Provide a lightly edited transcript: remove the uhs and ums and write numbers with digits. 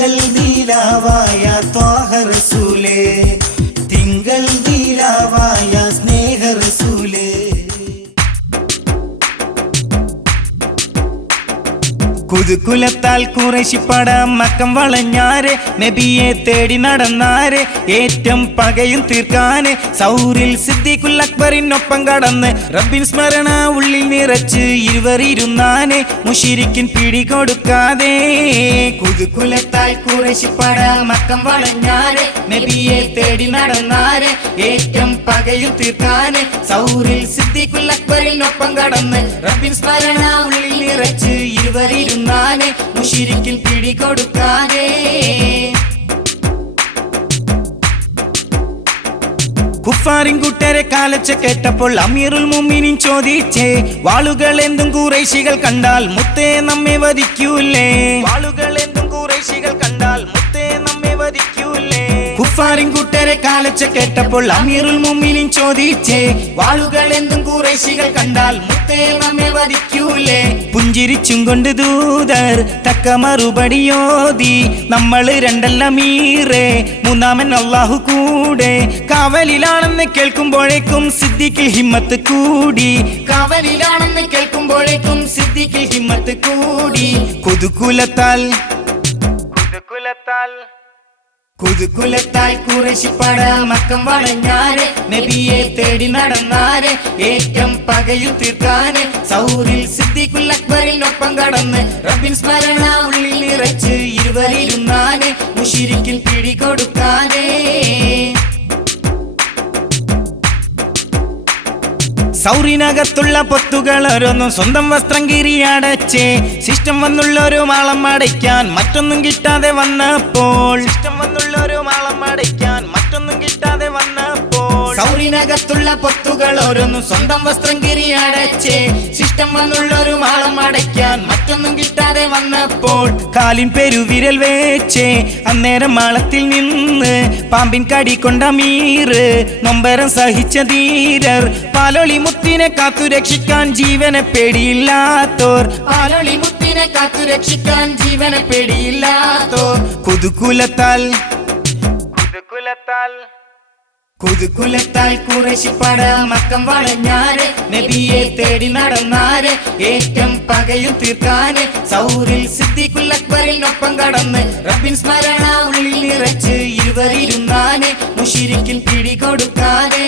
തിങ്കൾ നീലാവായ ത്വാഹ റസൂലേ, തിങ്കൾ നീലാവായ സ്നേഹ റസൂലേ. കുതുകുലത്താൽ കുറേശിപ്പട മക്കം വളഞ്ഞാരെ, നബിയെ തേടി നടന്നാരെ, ഏറ്റം പകയും തീർക്കാന് സൗറിൽ സിദ്ദീഖുൽ അക്ബറിനൊപ്പം കടന്ന് റബ്ബിൻ സ്മരണ ഉള്ളിൽ നിറച്ച് ഇരുവരിരുന്നാനെ, മുശിരിക്കിൻ പിടികൊടുക്കാതെ. കുതുകുലത്താൽ കുറേശിപ്പട മക്കം വളഞ്ഞാരെ, നബിയെ തേടി നടന്നാരെ, ഏറ്റം പകയും തീർക്കാന് സൗറിൽ സിദ്ദീഖുൽ അക്ബറിനൊപ്പം കടന്ന് റബ്ബിൻ സ്മരണ ഉള്ളിൽ നിറച്ച് ഇരുവരിരുന്നാനെ, മുശിരിക്കിൻ പിടികൊടുക്കാതെ. കുഫാറിൻ കൂട്ടരെ കാലച്ച കേട്ടപ്പോൾ അമീറുൽ മുഅ്മിനീൻ ചോദിച്ചേ, വാളുകൾ എന്തും ഖുറൈശികൾ കണ്ടാൽ മുത്തേ നമ്മെ വധിക്കൂലേ? വാളുകൾ എന്തും ഖുറൈശികൾ കണ്ടാൽ മുത്തേ നമ്മെ വധിക്കൂലേ? കുഫാറിൻ കൂട്ടരെ കാലച്ച കേട്ടപ്പോൾ അമീറുൽ മുഅ്മിനീൻ ചോദിച്ചേ, വാളുകൾ എന്തും ഖുറൈശികൾ കണ്ടാൽ മുത്തേ നമ്മെ വധിക്കൂലേ? പുഞ്ചിരിച്ചും കൊണ്ട് ദൂതർ തക്ക മറുപടിയോതി, നമ്മള് രണ്ടല്ല മീറേ, മൂന്നാമൻ അല്ലാഹു കൂടെ. കാവലിലാണെന്ന് കേൾക്കുമ്പോഴേക്കും സിദ്ദീഖിൽ ഹിമ്മത്ത് കൂടി, കാവലിലാണെന്ന് കേൾക്കുമ്പോഴേക്കും സിദ്ദീഖിൽ ഹിമ്മത്ത് കൂടി. കുതുകുലത്താൽ ഖുറൈശിപ്പട മക്കം വളഞ്ഞാരെ, നബിയെ തേടി നടന്നാരെ, ഏറ്റം പകയും തീർക്കാന് സൗറിൽ സിദ്ദീഖുൽ അക്ബറിനൊപ്പം കടന്ന് റബ്ബിൻ സ്മരണ ഉള്ളിൽ നിറച്ച് ഇരുവരിരുന്നാനെ, മുശിരിക്കിൻ പിടികൊടുക്കാതെ. സൗറിനകത്തുള്ള പൊത്തുകൾ ഓരോന്നും സ്വന്തം വസ്ത്രം കീറിയടച്ചേ, ശിഷ്ടം വന്നുള്ളൊരു മാളം അടയ്ക്കാൻ മറ്റൊന്നും കിട്ടാതെ വന്നപ്പോൾ, ശിഷ്ടം വന്നുള്ളൊരു മാളം അടയ്ക്കാൻ മറ്റൊന്നും കിട്ടാതെ വന്നപ്പോൾ, സൗറിനകത്തുള്ള പൊത്തുകൾ ഓരോന്നും സ്വന്തം വസ്ത്രം കീറിയടച്ചേ, ശിഷ്ടം വന്നുള്ളൊരു മാളം അടയ്ക്കാൻ മറ്റൊന്നും കിട്ടാതെ വന്നപ്പോൾ, കാലിൻ പെരുവിരൽ വേച്ചേ അന്നേരം മാളത്തിൽ നിന്ന് പാമ്പിൻ കടി കൊണ്ട മീറ്, നൊമ്പരം സഹിച്ച ധീരർ, പാലോളി മുത്തിനെ കാത്തു രക്ഷിക്കാൻ ജീവനെ പേടിയില്ലാത്തോർ, പാലോളി മുത്തിനെ കാത്തു രക്ഷിക്കാൻ ജീവനെ പേടിയില്ലാത്തോർ. കുതുകുലത്താൽ ഖുറൈശിപ്പട മക്കം വളഞ്ഞാരെ, നബിയെ തേടി നടന്നാരെ, ഏറ്റം പകയും തീർക്കാന് സൗറിൽ സിദ്ദീഖുൽ അക്ബറിനൊപ്പം കടന്ന് റബ്ബിൻ സ്മരണ ഉള്ളിൽ നിറച്ച് ഇരുവരിരുന്നാനെ, മുശിരിക്കിൻ പിടികൊടുക്കാതെ.